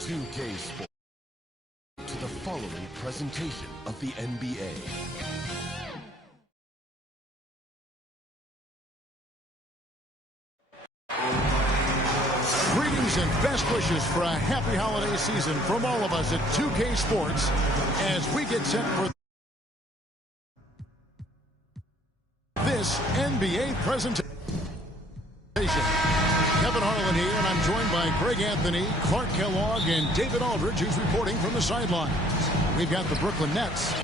2K Sports to the following presentation of the NBA. Greetings and best wishes for a happy holiday season from all of us at 2K Sports as we get set for this NBA presentation. Kevin Harlan here, and I'm joined by Greg Anthony, Clark Kellogg, and David Aldridge, who's reporting from the sidelines. We've got the Brooklyn Nets.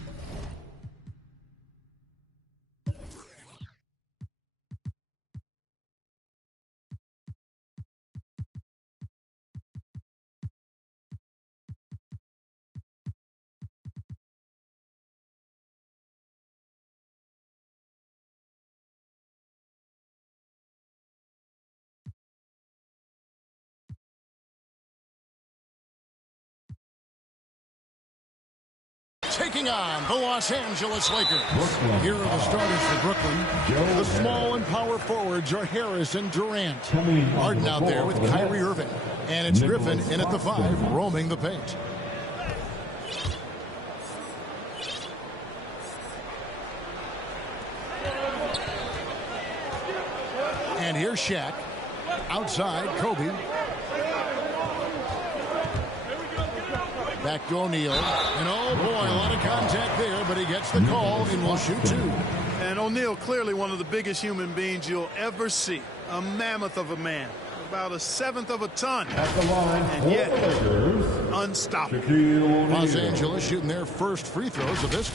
Taking on the Los Angeles Lakers. Here are the starters for Brooklyn. The small and power forwards are Harris and Durant. Harden out there with Kyrie Irving. And it's Griffin in at the 5, roaming the paint. And here's Shaq. Outside, Kobe. Back to O'Neal. And oh boy, a lot of contact there, but he gets the call and will shoot 2. And O'Neal, clearly one of the biggest human beings you'll ever see. A mammoth of a man. About a 1/7 of a ton. And yet, unstoppable. Los Angeles shooting their first free throws of this.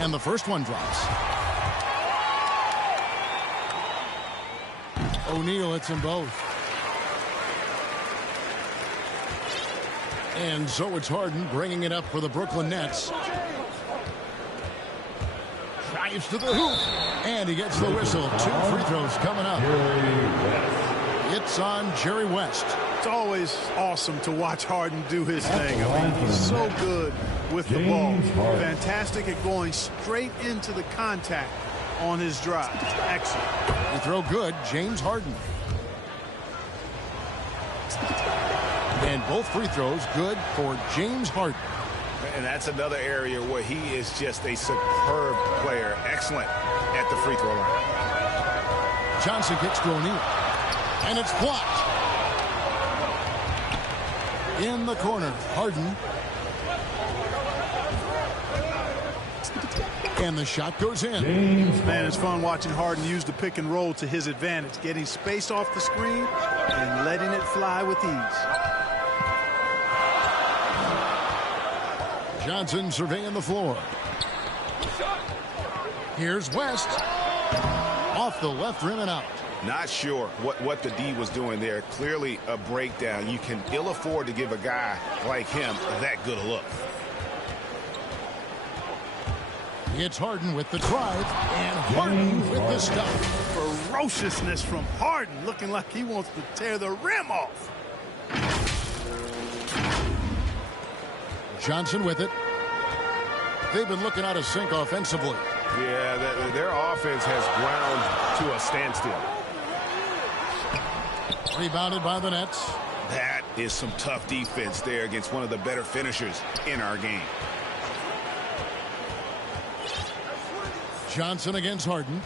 And the first one drops. O'Neal hits them both. And so it's Harden bringing it up for the Brooklyn Nets. Drives to the hoop. And he gets the whistle. 2 free throws coming up. It's on Jerry West. It's always awesome to watch Harden do his thing. I mean, he's so good with the ball. Fantastic at going straight into the contact on his drive. Excellent. You throw good, James Harden. And both free throws good for James Harden. And that's another area where he is just a superb player. Excellent at the free throw line. Johnson kicks to O'Neal. And it's blocked. In the corner, Harden. And the shot goes in. Man, it's fun watching Harden use the pick and roll to his advantage, getting space off the screen and letting it fly with ease. Johnson surveying the floor. Here's West. Off the left rim and out. Not sure what the D was doing there. Clearly a breakdown. You can ill afford to give a guy like him that good a look. It's Harden with the drive, and Harden with the stop. Ferociousness from Harden, looking like he wants to tear the rim off. Johnson with it. They've been looking out of sync offensively. Yeah, their offense has ground to a standstill. Rebounded by the Nets. That is some tough defense there against one of the better finishers in our game. Johnson against Harden.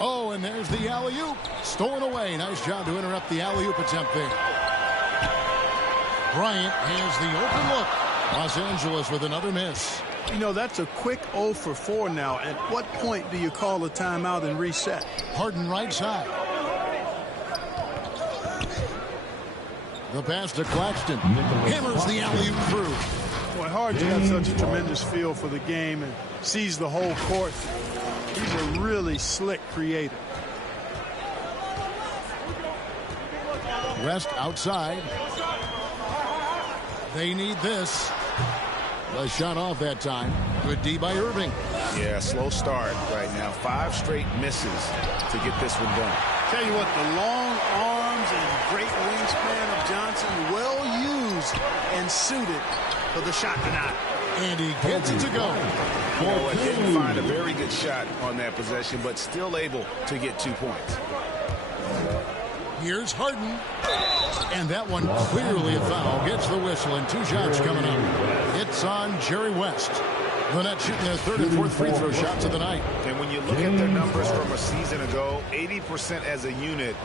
Oh, and there's the alley-oop. Stolen away. Nice job to interrupt the alley-oop attempt there. Bryant has the open look. Los Angeles with another miss. You know, that's a quick 0 for 4 now. At what point do you call a timeout and reset? Harden right side. The pass to Claxton. Hammers the alley-oop through. Boy, Harden's got such a tremendous feel for the game and sees the whole court. He's a really slick creator. West outside. They need this. The shot off that time. Good D by Irving. Yeah, slow start right now. 5 straight misses to get this one done. Tell you what, the long arms and great wingspan of Johnson well used and suited for the shot tonight. And he gets it to go. You know what? Didn't find a very good shot on that possession, but still able to get 2 points. Here's Harden. And that one clearly a foul. Gets the whistle, and 2 shots coming up. It's on Jerry West. The Nets shooting their 3rd and 4th free throw shots of the night. And when you look at their numbers from a season ago, 80% as a unit,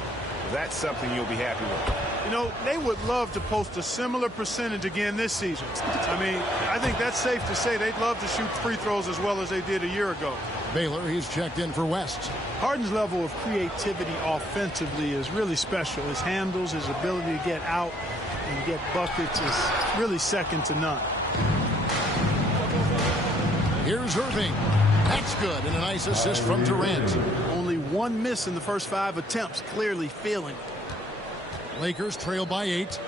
that's something you'll be happy with. You know, they would love to post a similar percentage again this season. I mean, I think that's safe to say they'd love to shoot free throws as well as they did a year ago. Baylor, he's checked in for West. Harden's level of creativity offensively is really special. His handles, his ability to get out and get buckets is really second to none. Here's Irving. That's good, and a nice assist from Durant. Only 1 miss in the first 5 attempts, clearly feeling it. Lakers trail by 8.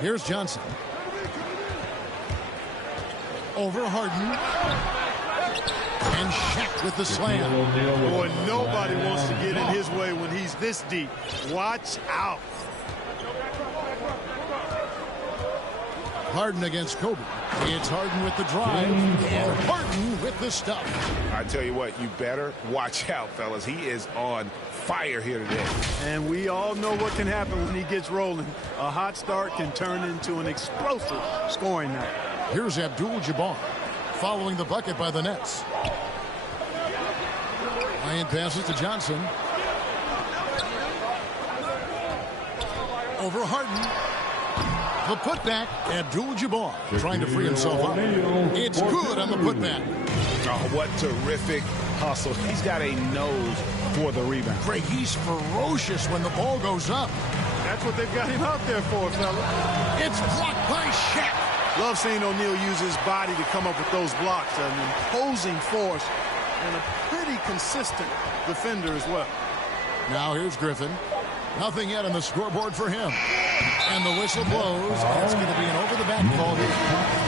Here's Johnson. Over Harden. And Shaq with the slam. Boy, nobody wants to get in his way when he's this deep. Watch out. Harden against Kobe. It's Harden with the drive. And Harden with the stuff. I tell you what, you better watch out, fellas. He is on fire here today. And we all know what can happen when he gets rolling. A hot start can turn into an explosive scoring night. Here's Abdul-Jabbar following the bucket by the Nets. Ryan passes to Johnson. Over Harden. The putback, Abdul-Jabbar trying to free himself up. It's good on the putback. Oh, what terrific hustle. He's got a nose for the rebound. Greg, he's ferocious when the ball goes up. That's what they've got him out there for, fella. It's blocked by Shaq. Love seeing O'Neal use his body to come up with those blocks. An imposing force and a pretty consistent defender as well. Now here's Griffin. Nothing yet on the scoreboard for him. And the whistle blows. It's going to be an over-the-back call here.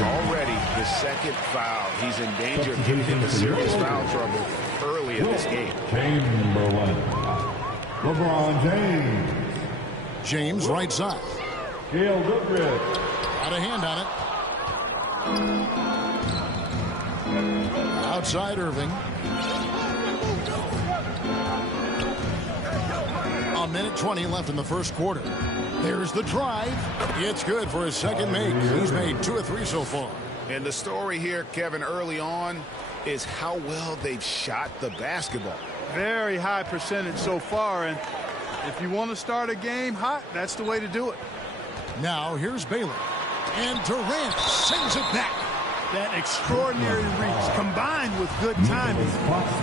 Already the 2nd foul. He's in danger of getting into serious foul trouble early in this game. Chamberlain. LeBron James. James right side. Gail Goodrich. Got a hand on it. Outside Irving. A minute 20 left in the first quarter. There's the drive. It's good for his 2nd make. He's made 2 of 3 so far. And the story here, Kevin, early on is how well they've shot the basketball. Very high percentage so far. And if you want to start a game hot, that's the way to do it. Now here's Baylor. And Durant sends it back. That extraordinary reach combined with good timing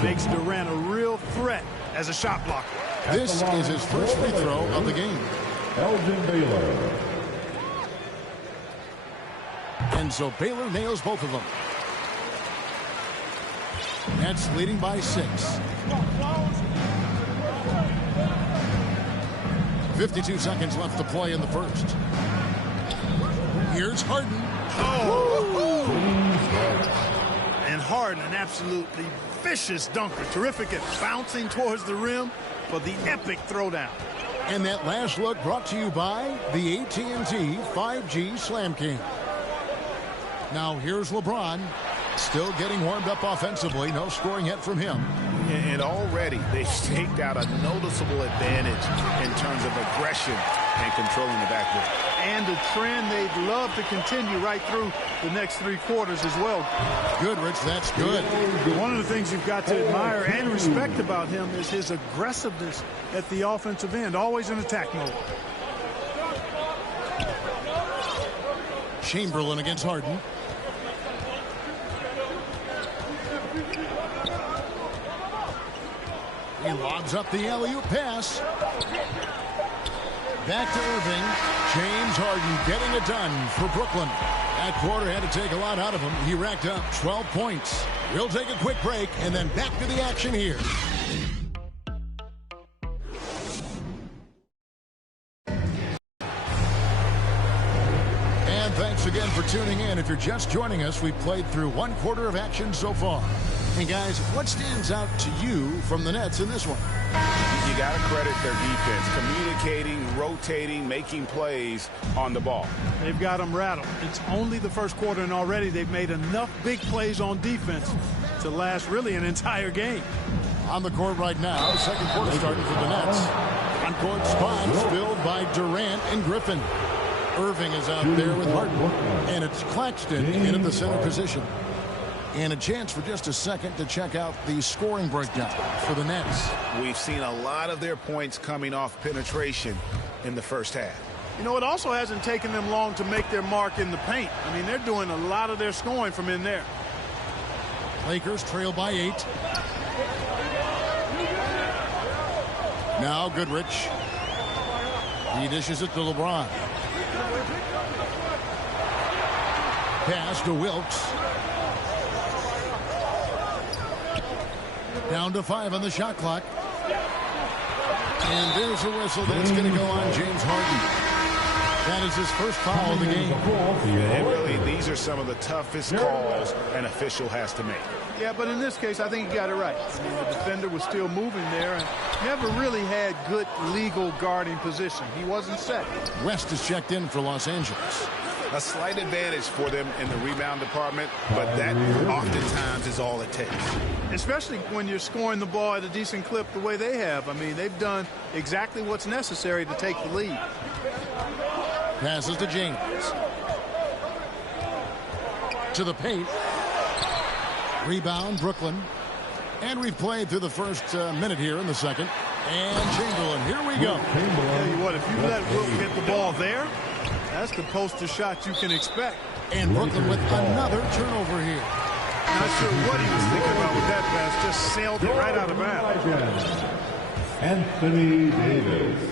makes Durant a real threat as a shot blocker. This is his first free throw of the game. Elgin Baylor. And so Baylor nails both of them. Nets leading by 6. 52 seconds left to play in the first. Here's Harden. Oh! And Harden, an absolutely vicious dunker. Terrific at bouncing towards the rim for the epic throwdown. And that last look brought to you by the AT&T 5G Slam King. Now here's LeBron. Still getting warmed up offensively. No scoring yet from him. And already they've staked out a noticeable advantage in terms of aggression and controlling the backcourt. And a trend they'd love to continue right through the next 3 quarters as well. Good, Rich. That's good. One of the things you've got to admire and respect about him is his aggressiveness at the offensive end. Always in attack mode. Chamberlain against Harden. He lobs up the alley-oop pass. Back to Irving. James Harden getting it done for Brooklyn. That quarter had to take a lot out of him. He racked up 12 points. We'll take a quick break and then back to the action here. And thanks again for tuning in. If you're just joining us, we played through 1 quarter of action so far. And guys, what stands out to you from the Nets in this one? You got to credit their defense, communicating, rotating, making plays on the ball. They've got them rattled. It's only the first quarter, and already they've made enough big plays on defense to last really an entire game. On the court right now, second quarter starting for the Nets. On-court spots filled by Durant and Griffin. Irving is out there with Harden. And it's Claxton in at the center position. And a chance for just a second to check out the scoring breakdown for the Nets. We've seen a lot of their points coming off penetration in the first half. You know, it also hasn't taken them long to make their mark in the paint. I mean, they're doing a lot of their scoring from in there. Lakers trail by 8. Now Goodrich. He dishes it to LeBron. Pass to Wilkes. Down to 5 on the shot clock. And there's a whistle that's going to go on James Harden. That is his first foul of the game. And really, these are some of the toughest calls an official has to make. Yeah, but in this case, I think he got it right. I mean, the defender was still moving there and never really had good legal guarding position. He wasn't set. West is checked in for Los Angeles. A slight advantage for them in the rebound department, but that oftentimes is all it takes. Especially when you're scoring the ball at a decent clip the way they have. I mean, they've done exactly what's necessary to take the lead. Passes to James. To the paint. Rebound, Brooklyn. And we've played through the first minute here in the second. And Chamberlain, here we go. Tell you what, if you let Wilt get the ball there, that's the poster shot you can expect. And Brooklyn with another turnover here. Not sure what he was thinking about with that pass. Just sailed it right out of bounds. Anthony Davis.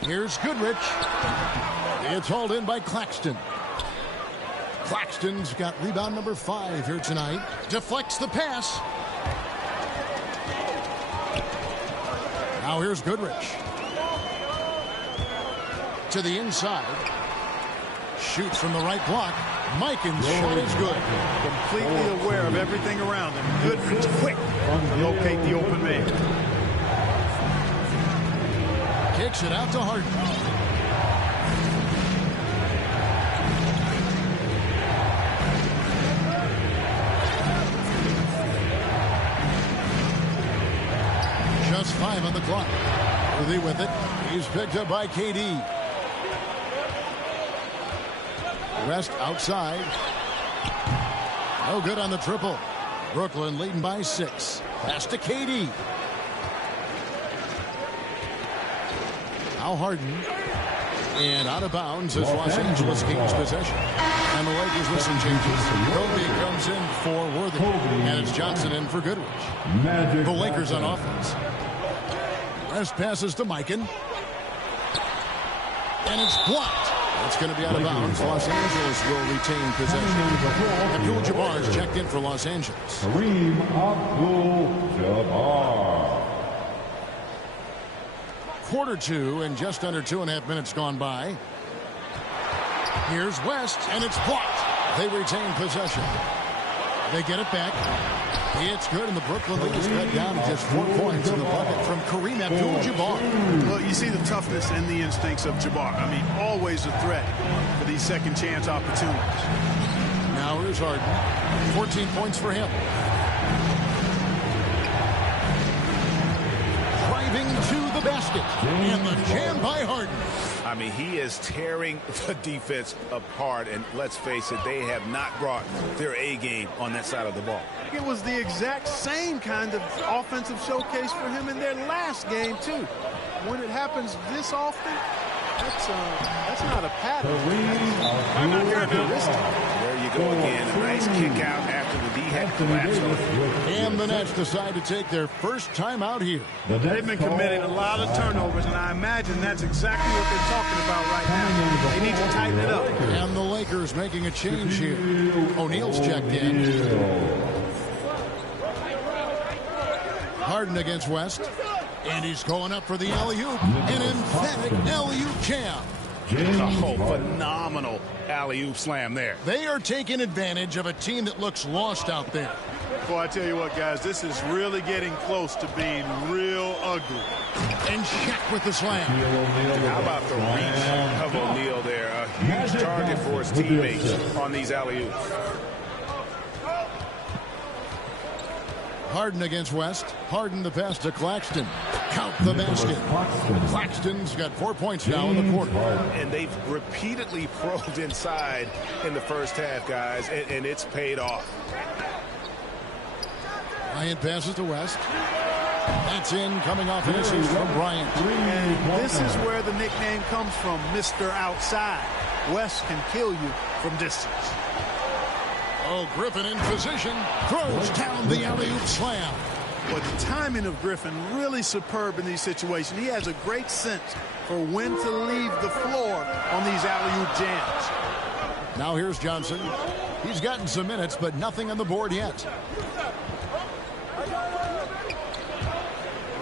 Here's Goodrich. It's hauled in by Claxton. Claxton's got rebound number 5 here tonight. Deflects the pass. Now here's Goodrich. To the inside. Shoots from the right block. Mikan's shot is good. Completely aware of everything around him. Goodrich quick to locate the open man. Kicks it out to Harden. Just 5 on the clock. Worthy with it. He's picked up by KD. West outside. No good on the triple. Brooklyn leading by 6. Pass to KD. Now Harden. And out of bounds as Los Angeles gains possession. And the Lakers with some changes. Kobe comes in for Worthy. And it's Johnson in for Goodrich. The Lakers on offense. West passes to Mikan. And it's blocked. It's going to be out of bounds. Los Angeles will retain possession. Abdul-Jabbar's checked in for Los Angeles. Kareem Abdul-Jabbar. Quarter 2 and just under 2.5 minutes gone by. Here's West, and it's blocked. They retain possession. They get it back. It's good, and the Brooklyn lead is cut down to just 4 points in the bucket from Kareem Abdul-Jabbar. Well, you see the toughness and the instincts of Jabbar. I mean, always a threat for these second chance opportunities. Now here's Harden. 14 points for him. Driving to the basket. And the jam by Harden. I mean, he is tearing the defense apart, and let's face it, they have not brought their A game on that side of the ball. It was the exact same kind of offensive showcase for him in their last game, too. When it happens this often, that's not a pattern. I'm not characteristic. There you go again. A nice kick out after the D had collapsed. And the Nets decide to take their first time out here. They've been committing a lot of turnovers, and I imagine that's exactly what they're talking about right now. They need to tighten it up. And the Lakers making a change here. O'Neal's checked in. Harden against West. And he's going up for the alley-oop. An emphatic alley-oop jam. Oh, phenomenal alley-oop slam there. They are taking advantage of a team that looks lost out there. Boy, I tell you what, guys, this is really getting close to being real ugly. And Shaq with the slam. How about the reach of O'Neal there? A huge target for his teammates on these alley-oops. Harden against West. Harden the pass to Claxton. Count the basket. Claxton's got 4 points now in the quarter. And they've repeatedly probed inside in the first half, guys, and it's paid off. Bryant passes to West. That's in, coming off an assist from Bryant. And this is where the nickname comes from, Mr. Outside. West can kill you from distance. Oh, Griffin in position. Throws down the alley-oop slam. But the timing of Griffin really superb in these situations. He has a great sense for when to leave the floor on these alley-oop jams. Now here's Johnson. He's gotten some minutes, but nothing on the board yet.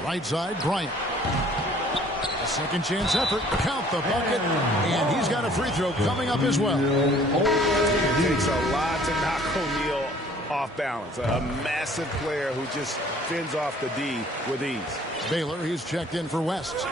Right side, Bryant. A second chance effort. Count the bucket. And he's got a free throw coming up as well. It takes a lot to knock O'Neal off balance. A massive player who just fends off the D with ease. Baylor, he's checked in for West.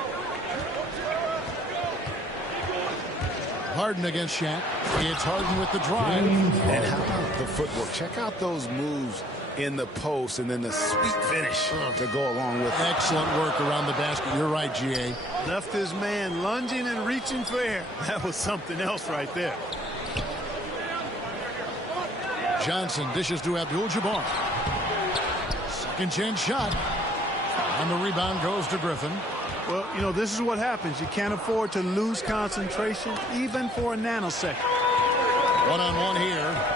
Harden against Shaq. It's Harden with the drive. And how about the footwork? Check out those moves in the post and then the sweet finish to go along with it. Excellent work around the basket. You're right, G.A. Left his man lunging and reaching for air. That was something else right there. Johnson dishes to Abdul-Jabbar. Second chance shot. And the rebound goes to Griffin. Well, you know, this is what happens. You can't afford to lose concentration even for a nanosecond. One-on-one here.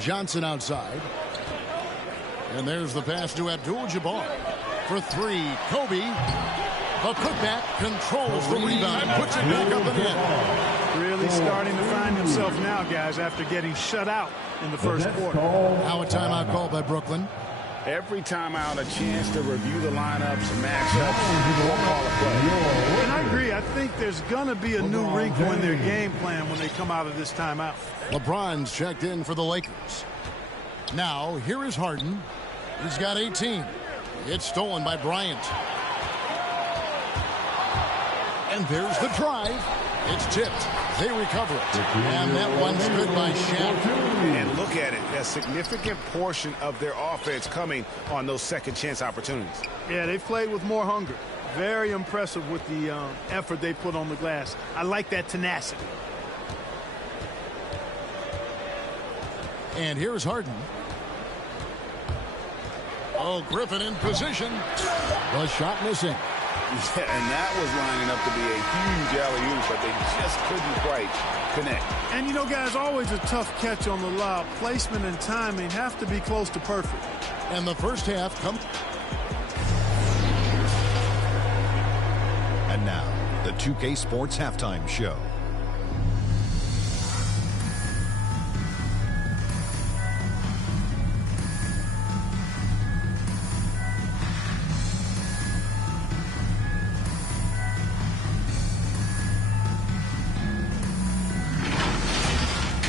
Johnson outside. And there's the pass to Abdul-Jabbar. For three, Kobe. The putback controls the rebound and puts it back up and in. Really starting to find himself now, guys, after getting shut out in the first quarter. Now a timeout called by Brooklyn. Every timeout, a chance to review the lineups, matchups, or call a play. And I agree. I think there's going to be a new wrinkle in their game plan when they come out of this timeout. LeBron's checked in for the Lakers. Now, here is Harden. He's got 18. It's stolen by Bryant. And there's the drive. It's tipped. They recover it. And that one's good by Shaq. And look at it. A significant portion of their offense coming on those second chance opportunities. Yeah, they've played with more hunger. Very impressive with the effort they put on the glass. I like that tenacity. And here's Harden. Oh, Griffin in position. The shot missing. Yeah, and that was lining up to be a huge alley-oop, but they just couldn't quite connect. And, you know, guys, always a tough catch on the lob. Placement and timing have to be close to perfect. And the first half comes. And now, the 2K Sports Halftime Show.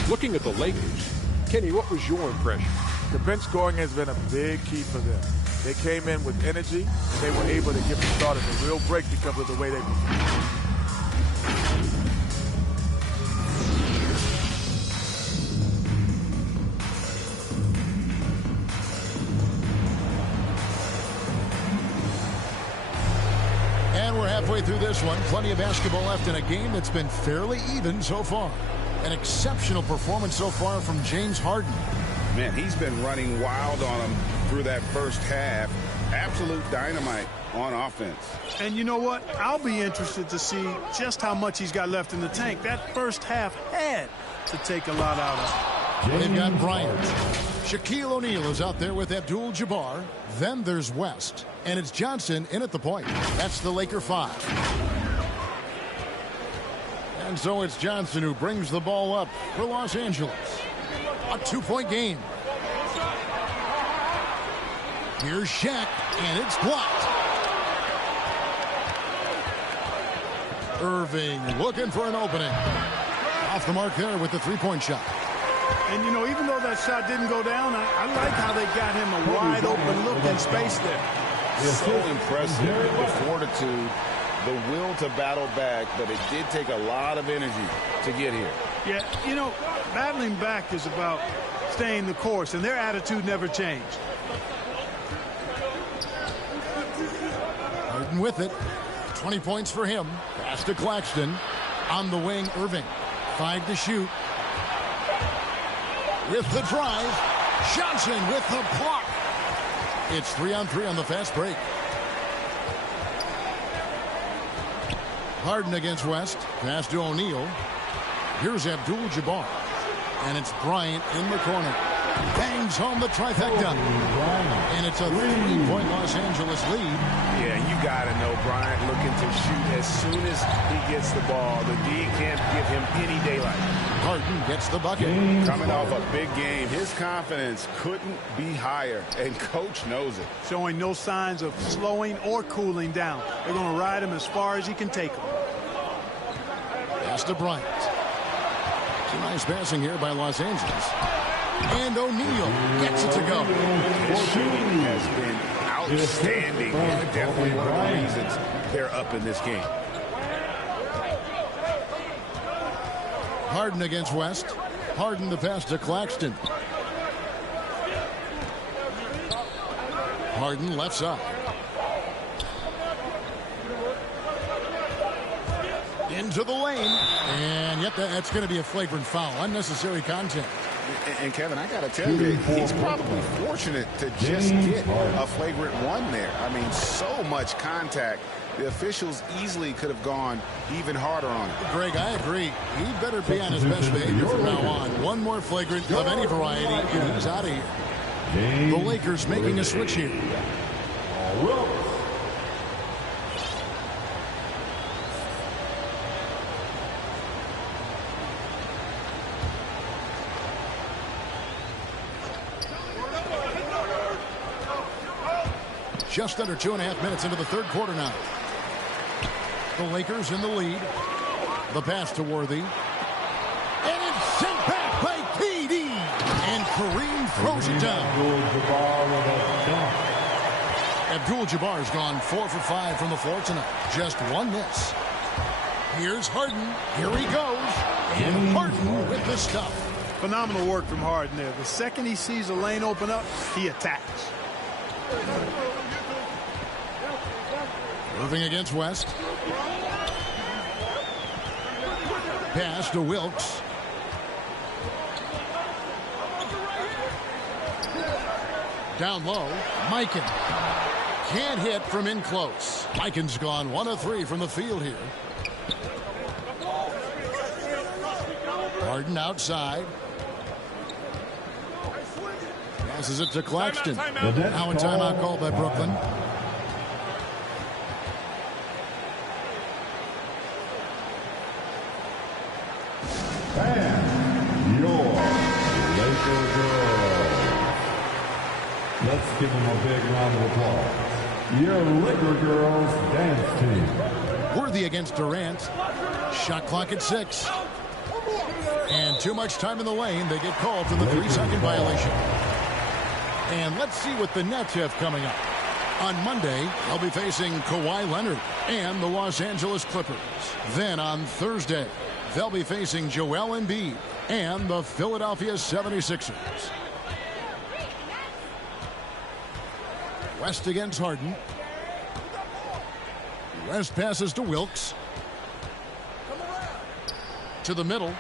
Looking at the Lakers, Kenny, what was your impression? The bench scoring has been a big key for them. They came in with energy, and they were able to give the starters a real break because of the way they performed. And we're halfway through this one. Plenty of basketball left in a game that's been fairly even so far. An exceptional performance so far from James Harden. Man, he's been running wild on them through that first half. Absolute dynamite on offense. And you know what? I'll be interested to see just how much he's got left in the tank. That first half had to take a lot out of him. They've got Bryant. Shaquille O'Neal is out there with Abdul-Jabbar. Then there's West. And it's Johnson in at the point. That's the Laker 5. And so it's Johnson who brings the ball up for Los Angeles. A 2-point game. Here's Shaq, and it's blocked. Irving looking for an opening. Off the mark there with the three-point shot. And, you know, even though that shot didn't go down, I like how they got him a wide-open look in space there. So impressive, the fortitude, the will to battle back, but it did take a lot of energy to get here. Yeah, you know, battling back is about staying the course, and their attitude never changed. Harden with it. 20 points for him. Pass to Claxton. On the wing, Irving. 5 to shoot. With the drive. Johnson with the block. It's 3-on-3 on the fast break. Harden against West. Pass to O'Neal. Here's Abdul-Jabbar. And it's Bryant in the corner. Bangs home the trifecta. And it's a 3-point Los Angeles lead. Yeah, you got to know Bryant looking to shoot as soon as he gets the ball. The D can't give him any daylight. Harden gets the bucket. Coming off a big game, his confidence couldn't be higher, and coach knows it. Showing no signs of slowing or cooling down. They're going to ride him as far as he can take him. Pass to Bryant. Some nice passing here by Los Angeles. And O'Neal gets it to go. His shooting has been outstanding, and definitely one of the reasons they're up in this game. Harden against West. Harden the pass to Claxton. Harden left side. Into the lane. And yet that's going to be a flagrant foul. Unnecessary contact. And Kevin, I got to tell you, he's probably fortunate to just get a flagrant one there. I mean, so much contact. The officials easily could have gone even harder on it. Greg, I agree. He better be on his best behavior from now on. One more flagrant of any variety, and he's out of here. The Lakers making a switch here. Just under 2.5 minutes into the third quarter now. The Lakers in the lead. The pass to Worthy. And it's sent back by KD. And Kareem throws it down. Abdul-Jabbar's gone 4 for 5 from the floor tonight. Just one miss. Here's Harden. Here he goes. And Harden with the stuff. Phenomenal work from Harden there. The second he sees a lane open up, he attacks. Irving against West. Pass to Wilkes. Down low, Mikan. Can't hit from in close. Mikan's gone 1 of 3 from the field here. Harden outside. Passes it to Claxton. Now a timeout called by Brooklyn. And your Laker girls. Let's give them a big round of applause. Your Laker girls dance team. Worthy against Durant. Shot clock at 6. And too much time in the lane. They get called for the 3-second violation. And let's see what the Nets have coming up. On Monday, they'll be facing Kawhi Leonard and the Los Angeles Clippers. Then on Thursday, they'll be facing Joel Embiid and the Philadelphia 76ers. West against Harden. West passes to Wilkes. To the middle.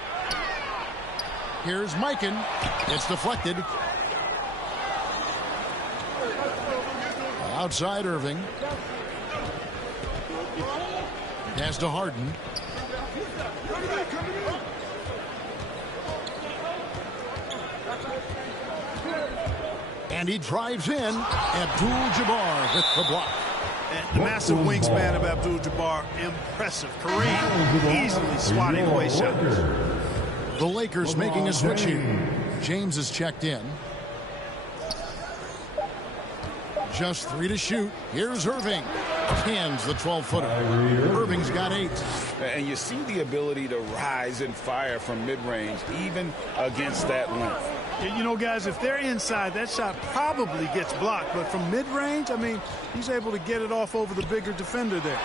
Here's Mikan. It's deflected. Outside Irving. Pass to Harden. And he drives in. Abdul-Jabbar with the block. And the massive wingspan of Abdul-Jabbar, impressive. Kareem easily swatting away shots. The Lakers making a switch here. James is checked in. Just 3 to shoot. Here's Irving. Hands the 12-footer. Irving's got 8. And you see the ability to rise and fire from mid-range, even against that length. You know, guys, if they're inside, that shot probably gets blocked. But from mid-range, I mean, he's able to get it off over the bigger defender there.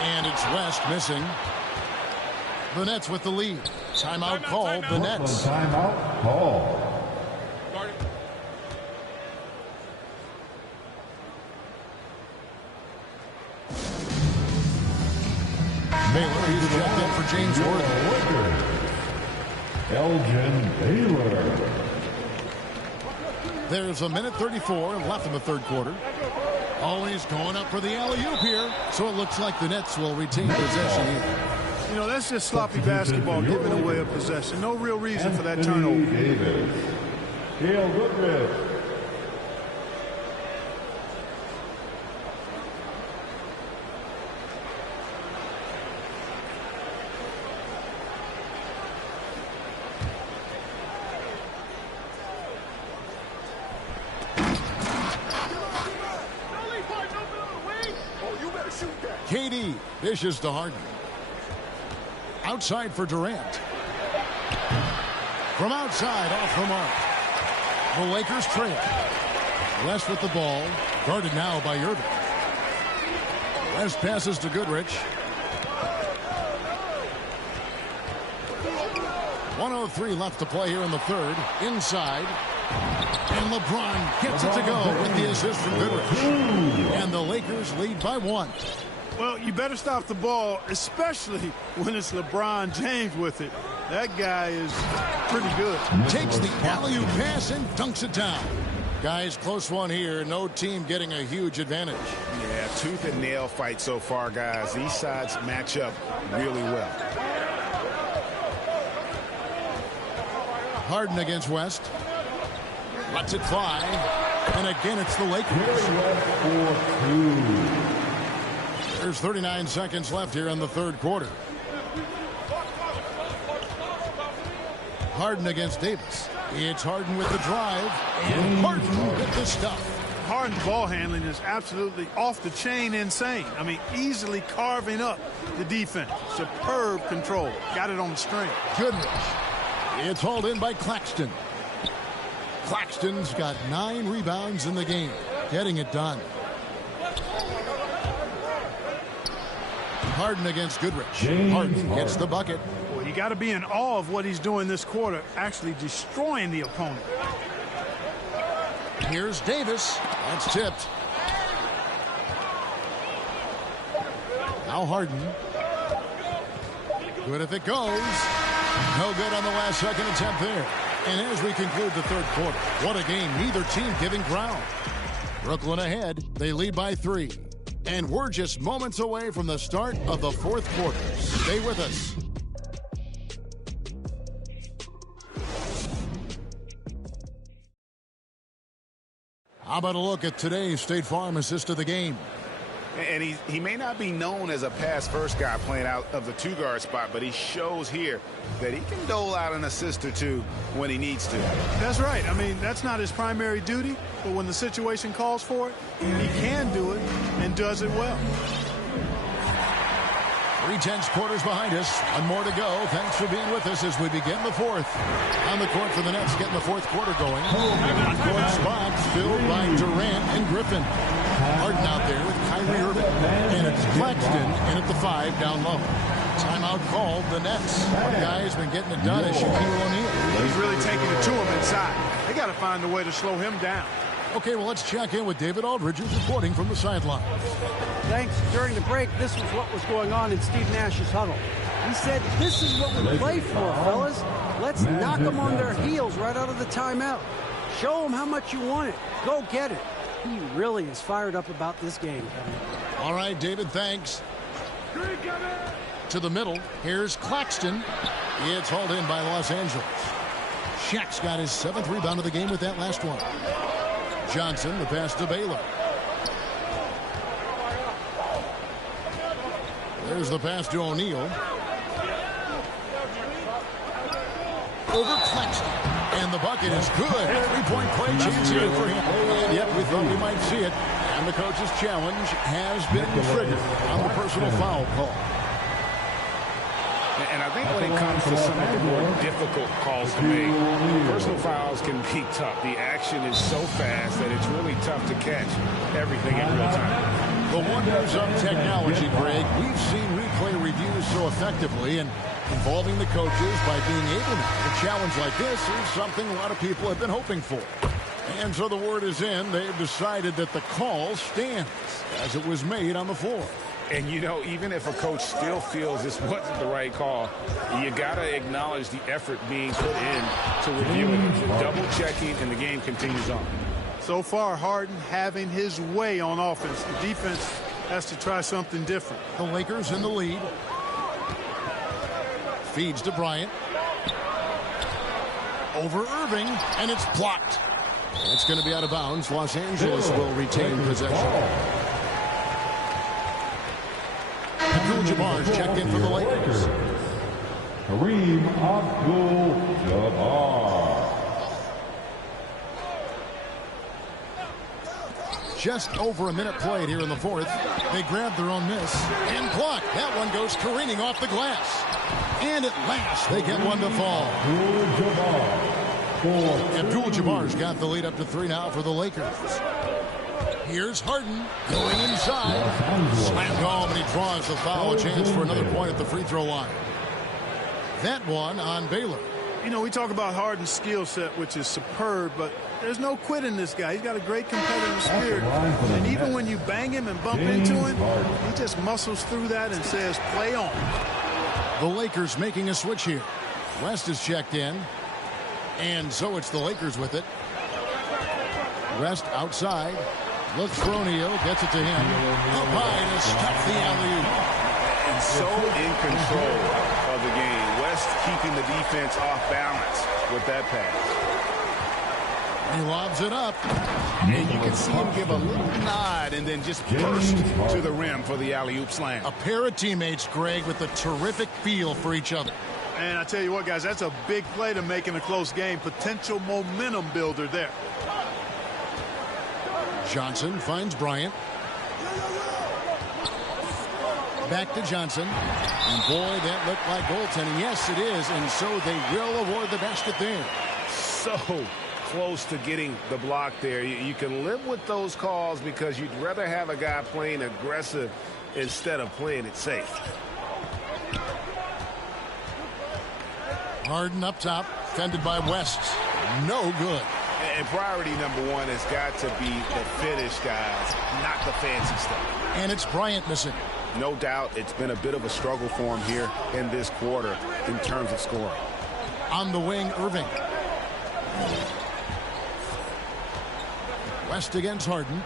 And it's West missing. The Nets with the lead. Timeout called. The Nets. Timeout call. Baylor, he's checked in for James Worthy. Elgin Baylor. There's a minute 34 left in the third quarter. Always going up for the alley-oop here. So it looks like the Nets will retain possession here. You know, that's just sloppy basketball, giving away a possession. No real reason for that turnover. Gail Goodrich. KD dishes to Harden. Outside for Durant. From outside, off the mark. The Lakers trail. West with the ball. Guarded now by Irving. West passes to Goodrich. 1:03 left to play here in the third. Inside. And LeBron gets it to go with the assist from Goodrich. And the Lakers lead by 1. Well, you better stop the ball, especially when it's LeBron James with it. That guy is pretty good. Takes the alley-oop pass and dunks it down. Guys, close one here. No team getting a huge advantage. Yeah, tooth and nail fight so far, guys. These sides match up really well. Harden against West. Lets it fly. And again, it's the Lakers. There's 39 seconds left here in the third quarter. Harden against Davis. It's Harden with the drive. And Harden with the stuff. Harden's ball handling is absolutely off the chain insane. I mean, easily carving up the defense. Superb control. Got it on the string. Goodrich. It's hauled in by Claxton. Claxton's got 9 rebounds in the game. Getting it done. Harden against Goodrich. Harden gets the bucket. Well, you got to be in awe of what he's doing this quarter, actually destroying the opponent. Here's Davis. That's tipped. Now Harden. Good if it goes. No good on the last second attempt there. And as we conclude the third quarter, what a game. Neither team giving ground. Brooklyn ahead. They lead by 3. And we're just moments away from the start of the fourth quarter. Stay with us. How about a look at today's State Farm assist of the game? And he may not be known as a pass-first guy playing out of the 2-guard spot, but he shows here that he can dole out an assist or 2 when he needs to. That's right. I mean, that's not his primary duty, but when the situation calls for it, he can do it and does it well. 3/10 quarters behind us. One more to go. Thanks for being with us as we begin the fourth. On the court for the Nets, getting the fourth quarter going. Court spots filled by Durant and Griffin. Harden out there with Kyrie Irving. And it's Claxton in at the 5 down low. Timeout called. The Nets. One guy has been getting it done is Shaquille O'Neal. He's really taking it to him inside. They got to find a way to slow him down. Okay, well, let's check in with David Aldridge, who's reporting from the sideline. Thanks. During the break, this was what was going on in Steve Nash's huddle. He said, this is what we play for, fellas. Let's knock them on their heels right out of the timeout. Show them how much you want it. Go get it. He really is fired up about this game, Kevin. All right, David, thanks. To the middle, here's Claxton. It's hauled in by Los Angeles. Shaq's got his 7th rebound of the game with that last one. Johnson, the pass to Baylor. There's the pass to O'Neal. Over Claxton. And the bucket is good. 3-point play chance here for him. And yep, we thought we might see it. And the coach's challenge has been triggered on the personal foul call. And I think when it comes to some of the more difficult calls to make, personal fouls can be tough. The action is so fast that it's really tough to catch everything in real time. The wonders of technology, Greg. We've seen replay reviews so effectively, and involving the coaches by being able to make a challenge like this is something a lot of people have been hoping for. And so the word is in. They've decided that the call stands as it was made on the floor. And, you know, even if a coach still feels this wasn't the right call, you got to acknowledge the effort being put in to reviewing it, double-checking, and the game continues on. So far, Harden having his way on offense. The defense has to try something different. The Lakers in the lead. Feeds to Bryant. Over Irving, and it's blocked. It's going to be out of bounds. Los Angeles will retain possession. Abdul-Jabbar's checked in for the Lakers. Kareem Abdul-Jabbar. Just over a minute played here in the fourth. They grab their own miss and block. That one goes careening off the glass. And at last, they get one to fall. Abdul-Jabbar's got the lead up to 3 now for the Lakers. Here's Harden going inside. Slammed home, and he draws the foul. A chance for another point at the free throw line. That one on Baylor. You know, we talk about Harden's skill set, which is superb, but there's no quitting this guy. He's got a great competitive spirit. And even when you bang him and bump into him, he just muscles through that and says, play on. The Lakers making a switch here. West is checked in. And so it's the Lakers with it. West outside. Looks for O'Neal. Gets it to him. Up high to stop the alley-oop. And so in control of the game. West keeping the defense off balance with that pass. He lobs it up. And you can see him give a little nod and then just burst to the rim for the alley-oop slam. A pair of teammates, Greg, with a terrific feel for each other. And I tell you what, guys, that's a big play to make in a close game. Potential momentum builder there. Johnson finds Bryant. Back to Johnson. And boy, that looked like goaltending. Yes, it is. And so they will award the basket there. So close to getting the block there. You can live with those calls because you'd rather have a guy playing aggressive instead of playing it safe. Harden up top, fended by West. No good. And priority number one has got to be the finish, guys, not the fancy stuff. And it's Bryant missing. No doubt it's been a bit of a struggle for him here in this quarter in terms of scoring. On the wing, Irving. West against Harden.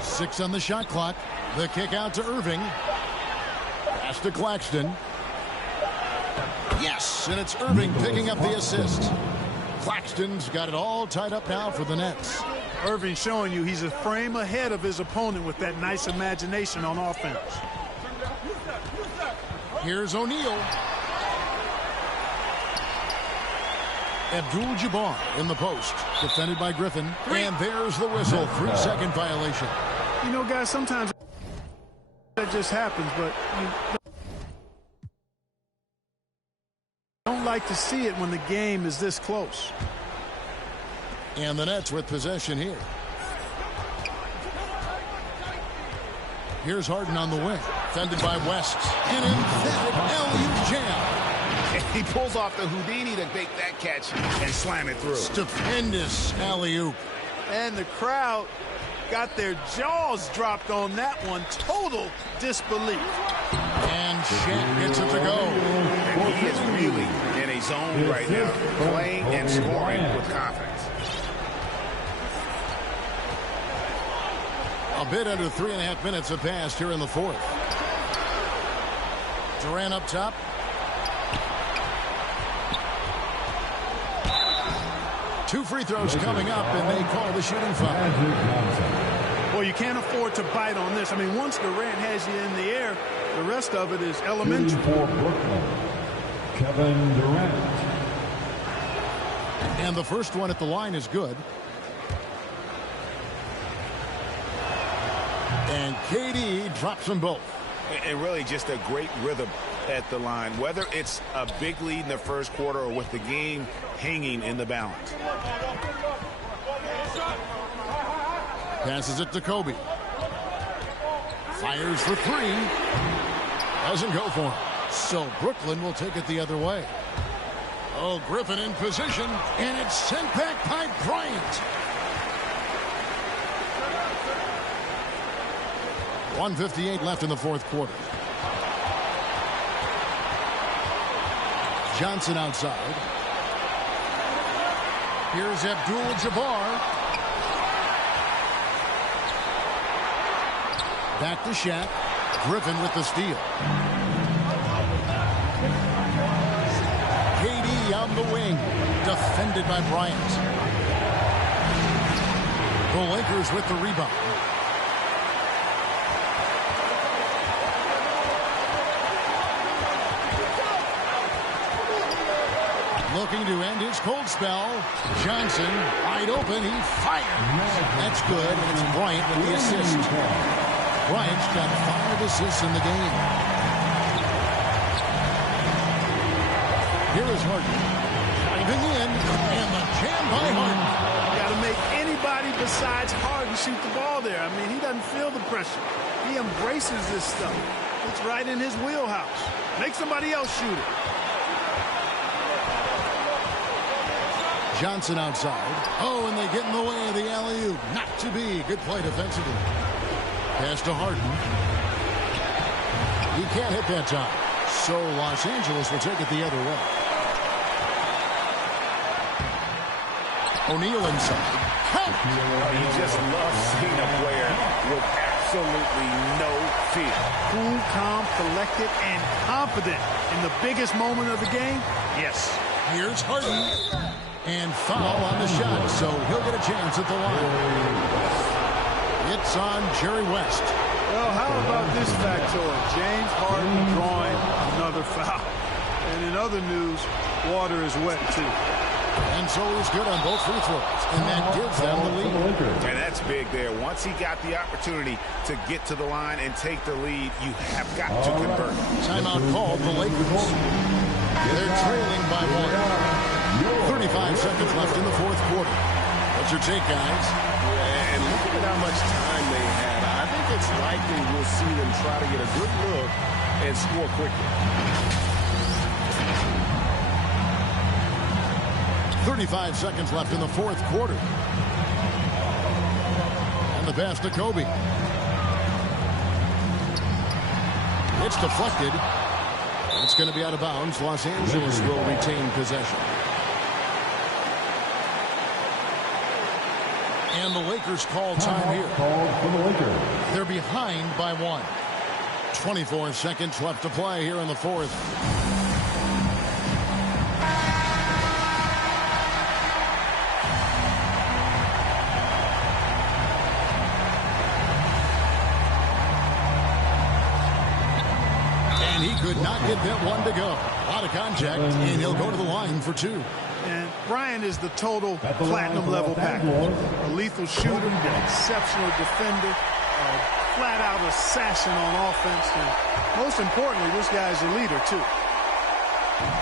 6 on the shot clock. The kick out to Irving. Pass to Claxton. Yes, and it's Irving picking up the assist. Claxton's got it all tied up now for the Nets. Irving showing you he's a frame ahead of his opponent with that nice imagination on offense. Here's O'Neal. Abdul-Jabbar in the post. Defended by Griffin. And there's the whistle. 3-second violation. You know, guys, sometimes that just happens, but you don't like to see it when the game is this close. And the Nets with possession here. Here's Harden on the wing. Fended by West. An emphatic alley-oop jam. And he pulls off the Houdini to make that catch and slam it through. Stupendous alley-oop. And the crowd got their jaws dropped on that one. Total disbelief. And Shaq gets it to go. And he is really in a zone right now, playing and scoring with confidence. A bit under 3.5 minutes have passed here in the fourth. Durant up top. Two free throws coming up, and they call the shooting foul. Well, you can't afford to bite on this. I mean, once Durant has you in the air, the rest of it is elementary. For Brooklyn, Kevin Durant. And the first one at the line is good. And KD drops them both. And really just a great rhythm at the line, whether it's a big lead in the first quarter or with the game hanging in the balance. Passes it to Kobe. Fires for three. Doesn't go for him. So Brooklyn will take it the other way. Oh, Griffin in position, and it's sent back by Bryant. 1:58 left in the fourth quarter. Johnson outside. Here's Abdul-Jabbar. Back to Shaq. Griffin with the steal. KD on the wing. Defended by Bryant. The Lakers with the rebound. Looking to end his cold spell. Johnson wide open. He fires. That's good. And it's Bryant with the assist. Bryant's got 5 assists in the game. Here is Harden. Diving in. And the jam by Harden. Got to make anybody besides Harden shoot the ball there. I mean, he doesn't feel the pressure. He embraces this stuff. It's right in his wheelhouse. Make somebody else shoot it. Johnson outside. Oh, and they get in the way of the alley-oop. Not to be. Good play defensively. Pass to Harden. He can't hit that time. So Los Angeles will take it the other way. O'Neal inside. You just love seeing a player with absolutely no fear. Cool, calm, collected, and confident in the biggest moment of the game. Yes. Here's Harden. And foul on the shot, so he'll get a chance at the line. It's on Jerry West. Well, how about this factoid? James Harden drawing another foul. And in other news, water is wet, too. And so he's good on both free throws, and that gives them the lead. And that's big there. Once he got the opportunity to get to the line and take the lead, you have got to convert. Timeout called the Lakers. They're trailing by 1. 35 seconds left in the fourth quarter. What's your take, guys? And look at how much time they had. I think it's likely we'll see them try to get a good look and score quickly. 35 seconds left in the fourth quarter. And the pass to Kobe. It's deflected. It's going to be out of bounds. Los Angeles will retain possession. And the Lakers call time here. They're behind by 1. 24 seconds left to play here in the fourth. And he could not get that one to go. A lot of contact, and he'll go to the line for 2. And Bryant is the total platinum level package. A lethal shooter, an exceptional defender, a flat-out assassin on offense. And most importantly, this guy's a leader, too.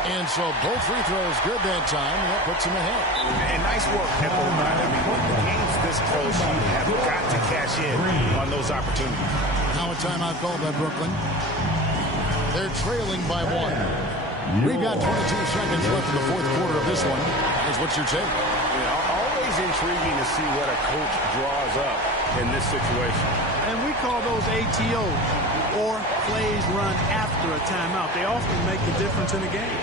And so both free throws good that time, and that puts him ahead. And nice work at the line. I mean, when the game's this close, you have got to cash in on those opportunities. Now a timeout called by Brooklyn. They're trailing by 1. We've got 22 seconds left in the fourth quarter of this one. Is what's your take? You know, always intriguing to see what a coach draws up in this situation. And we call those ATOs, or plays run after a timeout. They often make the difference in a game.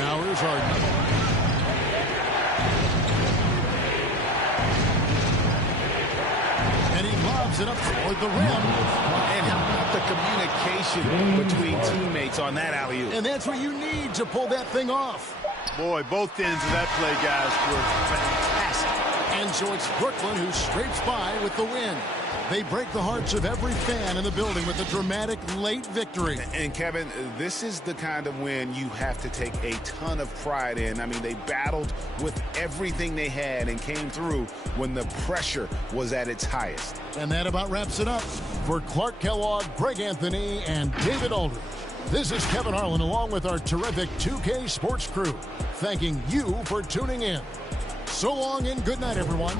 Now here's Harden. And he lobs it up toward the rim. And how about the communication between teammates on that alley-oop? And that's what you need to pull that thing off. Boy, both ends of that play, guys, were fantastic. And so it's Brooklyn who scrapes by with the win. They break the hearts of every fan in the building with a dramatic late victory. And Kevin, this is the kind of win you have to take a ton of pride in. I mean, they battled with everything they had and came through when the pressure was at its highest. And that about wraps it up. For Clark Kellogg, Greg Anthony, and David Aldridge, this is Kevin Harlan along with our terrific 2K Sports crew, thanking you for tuning in. So long and good night, everyone.